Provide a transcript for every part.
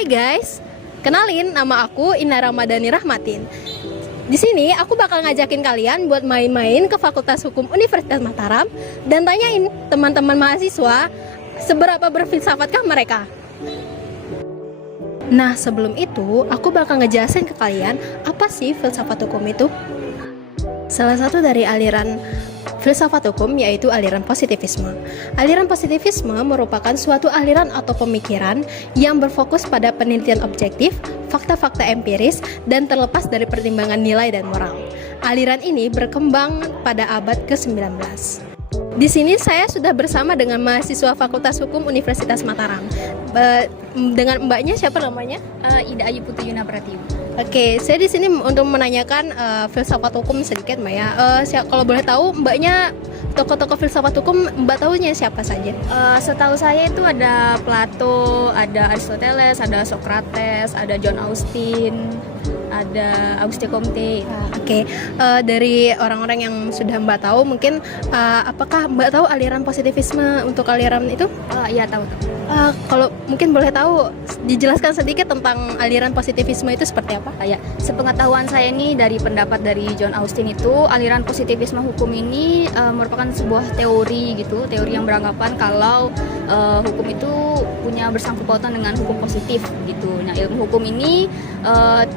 Hai guys, kenalin nama aku Ina Ramadhani Rahmatin. Di sini aku bakal ngajakin kalian buat main-main ke Fakultas Hukum Universitas Mataram dan tanyain teman-teman mahasiswa seberapa berfilsafatkah mereka. Nah, sebelum itu aku bakal ngejelasin ke kalian apa sih filsafat hukum itu. Salah satu dari aliran filsafat hukum yaitu aliran positivisme. Aliran positivisme merupakan suatu aliran atau pemikiran yang berfokus pada penelitian objektif, fakta-fakta empiris, dan terlepas dari pertimbangan nilai dan moral. Aliran ini berkembang pada abad ke-19. Di sini saya sudah bersama dengan mahasiswa Fakultas Hukum Universitas Mataram. Dengan mbaknya siapa namanya? Ida Ayu Putri Yuna Pratiwi. Oke, saya di sini untuk menanyakan filsafat hukum sedikit, Mbak ya. Kalau boleh tahu, mbaknya tokoh-tokoh filsafat hukum, mbak tahunya siapa saja? Setahu saya itu ada Plato, ada Aristoteles, ada Socrates, ada John Austin, ada Auguste Comte. Oke, dari orang-orang yang sudah mbak tahu, mungkin apakah mbak tahu aliran positivisme untuk aliran itu? Iya tahu. Kalau mungkin boleh tahu, dijelaskan sedikit tentang aliran positivisme itu seperti apa? Ya, sepengetahuan saya ini dari pendapat dari John Austin itu, aliran positivisme hukum ini merupakan sebuah teori gitu, teori yang beranggapan kalau hukum itu punya bersangkut pautan dengan hukum positif gitu. Nah, ilmu hukum ini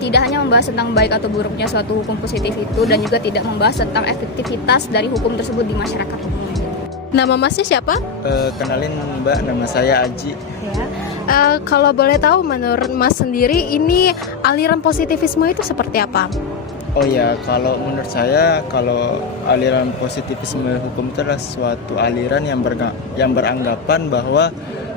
tidak hanya membahas tentang baik atau buruknya suatu hukum positif itu, dan juga tidak membahas tentang efektivitas dari hukum tersebut di masyarakat hukum. Nama masnya siapa? Kenalin Mbak, nama saya Aji. Ya. Kalau boleh tahu, menurut Mas sendiri ini aliran positivisme itu seperti apa? Oh ya, kalau menurut saya, kalau aliran positivisme hukum itu adalah suatu aliran yang beranggapan bahwa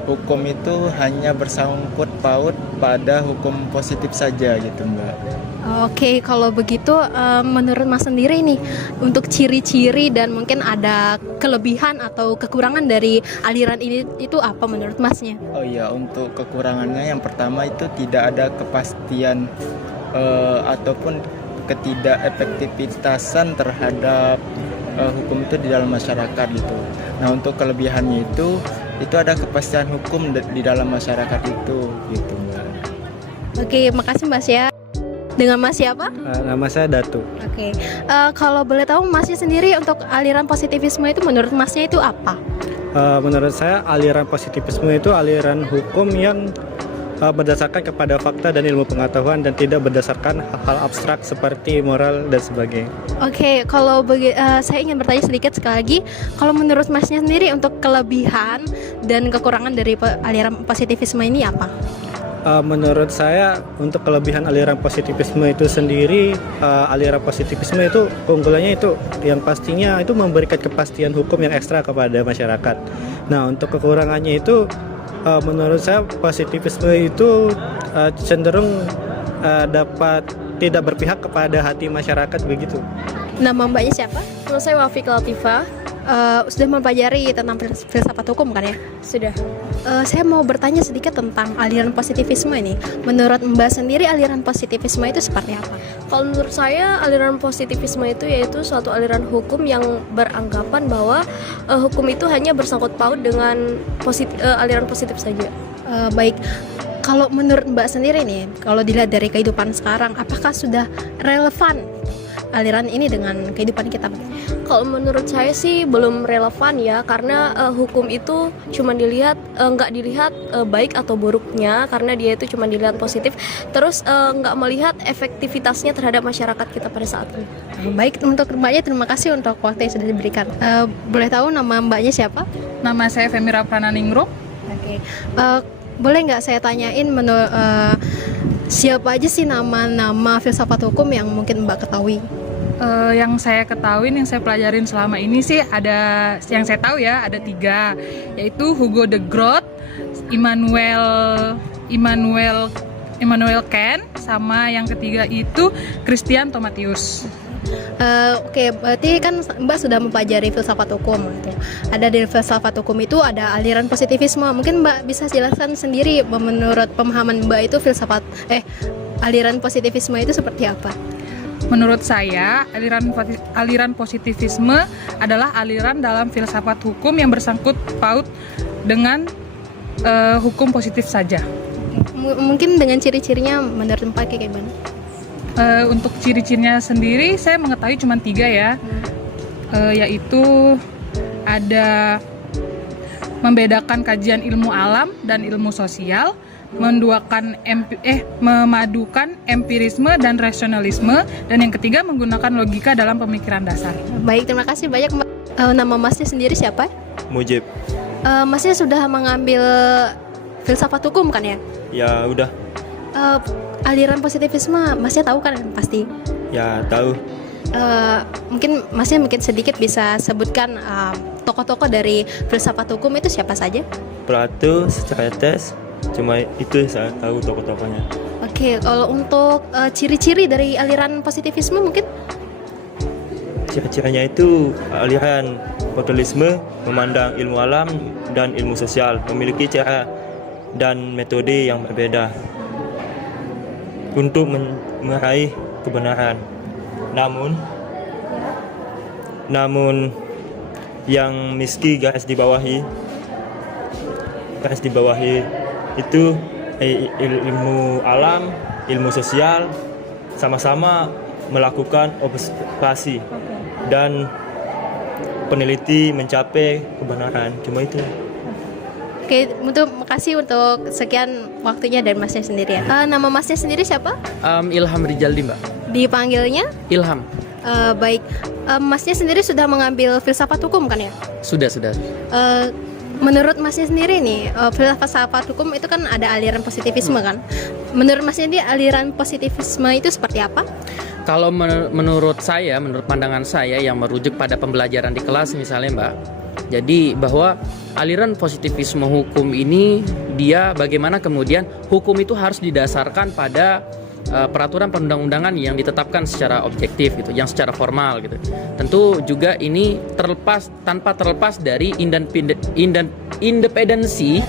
hukum itu hanya bersangkut paut pada hukum positif saja gitu, Mbak. Oke, kalau begitu menurut Mas sendiri nih, untuk ciri-ciri dan mungkin ada kelebihan atau kekurangan dari aliran ini itu apa menurut Masnya? Oh iya, untuk kekurangannya yang pertama itu tidak ada kepastian ataupun ketidakefektivitasan terhadap hukum itu di dalam masyarakat gitu. Nah, untuk kelebihannya itu ada kepastian hukum di dalam masyarakat itu gitu, Mbak. Oke, makasih Mas ya. Dengan Mas siapa? Nama saya Datu. Oke, kalau boleh tahu Masnya sendiri untuk aliran positivisme itu menurut Masnya itu apa? Menurut saya aliran positivisme itu aliran hukum yang berdasarkan kepada fakta dan ilmu pengetahuan dan tidak berdasarkan hal-hal abstrak seperti moral dan sebagainya. Oke, kalau saya ingin bertanya sedikit sekali lagi, kalau menurut Masnya sendiri untuk kelebihan dan kekurangan dari aliran positivisme ini apa? Menurut saya untuk kelebihan aliran positivisme itu sendiri, aliran positivisme itu keunggulannya itu yang pastinya itu memberikan kepastian hukum yang ekstra kepada masyarakat. Nah, untuk kekurangannya itu menurut saya positivisme itu cenderung dapat tidak berpihak kepada hati masyarakat begitu. Nama mbaknya siapa? Nama saya Wafik Latifah. Sudah mempelajari tentang filsafat hukum kan ya? Sudah. Saya mau bertanya sedikit tentang aliran positivisme ini. Menurut Mbak sendiri aliran positivisme itu seperti apa? Kalau menurut saya aliran positivisme itu yaitu suatu aliran hukum yang beranggapan bahwa hukum itu hanya bersangkut paut dengan aliran positif saja. Baik, kalau menurut Mbak sendiri nih, kalau dilihat dari kehidupan sekarang, apakah sudah relevan aliran ini dengan kehidupan kita? Kalau menurut saya sih belum relevan ya, karena hukum itu cuma nggak dilihat baik atau buruknya, karena dia itu cuma dilihat positif, terus nggak melihat efektivitasnya terhadap masyarakat kita pada saat ini. Baik, untuk mbaknya terima kasih untuk waktu yang sudah diberikan. Boleh tahu nama mbaknya siapa? Nama saya Femira Prananingrum. Oke, boleh nggak saya tanyain siapa aja sih nama-nama filsafat hukum yang mungkin mbak ketahui? Yang saya ketahui, yang saya pelajarin selama ini sih ada, yang saya tahu ya ada 3, yaitu Hugo de Groot, Immanuel Kant, sama yang ketiga itu Christian Thomatius. Oke, berarti kan Mbak sudah mempelajari filsafat hukum gitu. Ada di filsafat hukum itu ada aliran positivisme. Mungkin Mbak bisa jelaskan sendiri menurut pemahaman Mbak itu aliran positivisme itu seperti apa? Menurut saya, aliran positivisme adalah aliran dalam filsafat hukum yang bersangkut paut dengan hukum positif saja. Mungkin dengan ciri-cirinya menurut Mbak kayak gimana? Untuk ciri-cirinya sendiri saya mengetahui cuma 3 ya, yaitu ada membedakan kajian ilmu alam dan ilmu sosial, memadukan empirisme dan rasionalisme, dan yang ketiga menggunakan logika dalam pemikiran dasar. Baik, terima kasih banyak Mbak. Nama Masnya sendiri siapa? Mujib. Masnya sudah mengambil filsafat hukum kan ya? Ya udah. Aliran positivisme Masnya tahu kan pasti? Ya tahu. Mungkin Masnya sedikit bisa sebutkan tokoh-tokoh dari filsafat hukum itu siapa saja? Plato, Socrates, cuma itu saya tahu tokoh-tokohnya. Oke, kalau untuk ciri-ciri dari aliran positivisme mungkin? Ciri-cirinya itu aliran platonisme, memandang ilmu alam dan ilmu sosial, memiliki cara dan metode yang berbeda untuk meraih kebenaran. Namun yang meski garis dibawahi itu ilmu alam, ilmu sosial sama-sama melakukan observasi dan peneliti mencapai kebenaran. Cuma itu. Oke, makasih untuk sekian waktunya dari Masnya sendiri ya. Nama Masnya sendiri siapa? Ilham Rijaldi, Mbak. Dipanggilnya? Ilham. Baik, Masnya sendiri sudah mengambil filsafat hukum kan ya? Sudah. Menurut Masnya sendiri nih, filsafat hukum itu kan ada aliran positivisme kan? Menurut Masnya ini aliran positivisme itu seperti apa? Kalau menurut pandangan saya yang merujuk pada pembelajaran di kelas misalnya, Mbak. Jadi bahwa aliran positivisme hukum ini dia bagaimana kemudian hukum itu harus didasarkan pada peraturan perundang-undangan yang ditetapkan secara objektif gitu, yang secara formal gitu. Tentu juga ini tanpa terlepas dari independensi,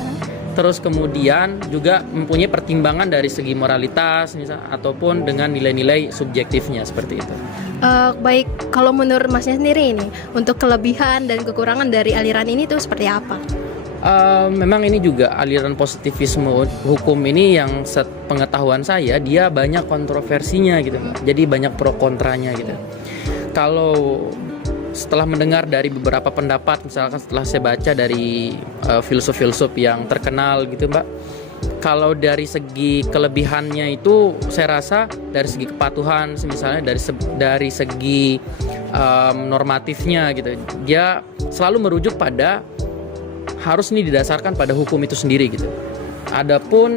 terus kemudian juga mempunyai pertimbangan dari segi moralitas misalnya, ataupun dengan nilai-nilai subjektifnya seperti itu. Baik, kalau menurut Masnya sendiri ini untuk kelebihan dan kekurangan dari aliran ini tuh seperti apa? Memang ini juga aliran positivisme hukum ini yang sepengetahuan saya dia banyak kontroversinya gitu, jadi banyak pro kontranya gitu. Kalau setelah mendengar dari beberapa pendapat, misalkan setelah saya baca dari filsuf-filsuf yang terkenal gitu, Mbak, kalau dari segi kelebihannya itu saya rasa dari segi kepatuhan, misalnya dari segi normatifnya gitu, dia selalu merujuk pada harus ini didasarkan pada hukum itu sendiri gitu. Adapun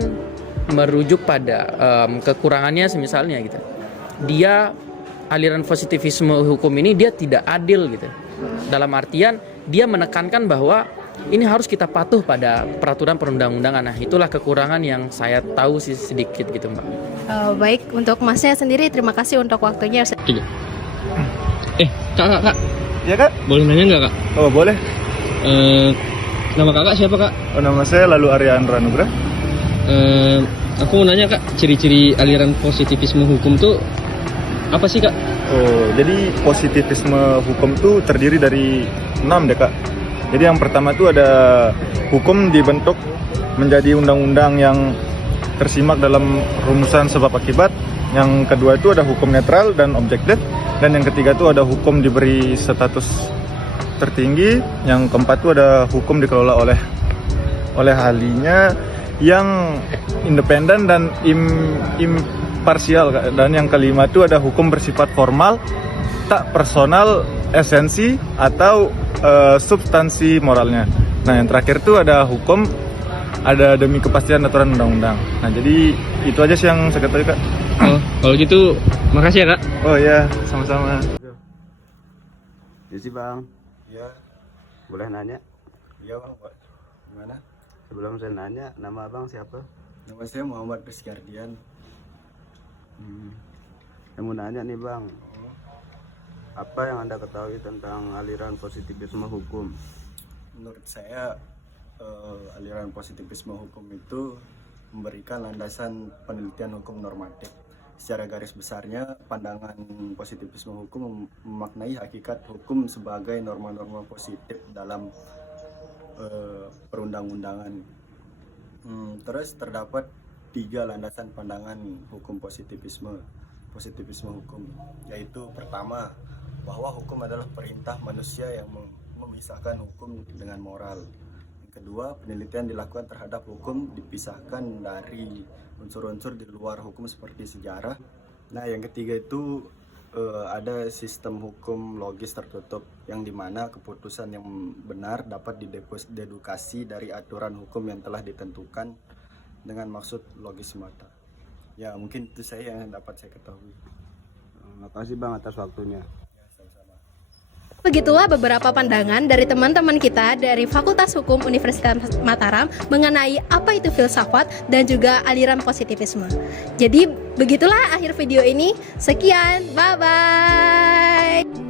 merujuk pada kekurangannya misalnya gitu, dia aliran positivisme hukum ini dia tidak adil gitu. Dalam artian dia menekankan bahwa ini harus kita patuh pada peraturan perundang-undangan. Nah, itulah kekurangan yang saya tahu sih sedikit gitu, Mbak. Baik, untuk Masnya sendiri terima kasih untuk waktunya. Kak. Ya kak? Boleh nanya nggak, Kak? Oh boleh. Nama kakak siapa, Kak? Oh, nama saya Lalu Aryan Ranugrah. Aku mau nanya, Kak, ciri-ciri aliran positivisme hukum tuh apa sih, Kak? Oh, jadi positivisme hukum tuh terdiri dari 6 deh kak. Jadi yang pertama tuh ada hukum dibentuk menjadi undang-undang yang tersimak dalam rumusan sebab akibat. Yang kedua itu ada hukum netral dan objektif. Dan yang ketiga itu ada hukum diberi status tertinggi. Yang keempat itu ada hukum dikelola oleh ahlinya yang independen dan imparsial. Dan yang kelima itu ada hukum bersifat formal, tak personal, esensi atau substansi moralnya. Nah yang terakhir itu ada hukum ada demi kepastian aturan undang-undang. Nah jadi itu aja sih yang saya ketahui kak. Oh, kalau gitu makasih ya, Kak. Oh iya, sama-sama. Jadi bang, Iya, boleh nanya? iya bang, Pak. Gimana? Sebelum saya nanya, nama abang siapa? Nama saya Muhammad Rizkyardian. Saya mau nanya nih bang, apa yang anda ketahui tentang aliran positivisme hukum? Menurut saya aliran positivisme hukum itu memberikan landasan penelitian hukum normatif. Secara garis besarnya, pandangan positivisme hukum memaknai hakikat hukum sebagai norma-norma positif dalam perundang-undangan. Terus terdapat 3 landasan pandangan hukum positivisme hukum, yaitu pertama, bahwa hukum adalah perintah manusia yang memisahkan hukum dengan moral. Yang kedua, penelitian dilakukan terhadap hukum dipisahkan dari unsur-unsur di luar hukum seperti sejarah. Nah, yang ketiga itu ada sistem hukum logis tertutup, yang dimana keputusan yang benar dapat didedukasi dari aturan hukum yang telah ditentukan dengan maksud logis semata. Ya, mungkin itu saya yang dapat saya ketahui. Makasih Bang atas waktunya. Begitulah beberapa pandangan dari teman-teman kita dari Fakultas Hukum Universitas Mataram mengenai apa itu filsafat dan juga aliran positivisme. Jadi begitulah akhir video ini. Sekian, bye-bye.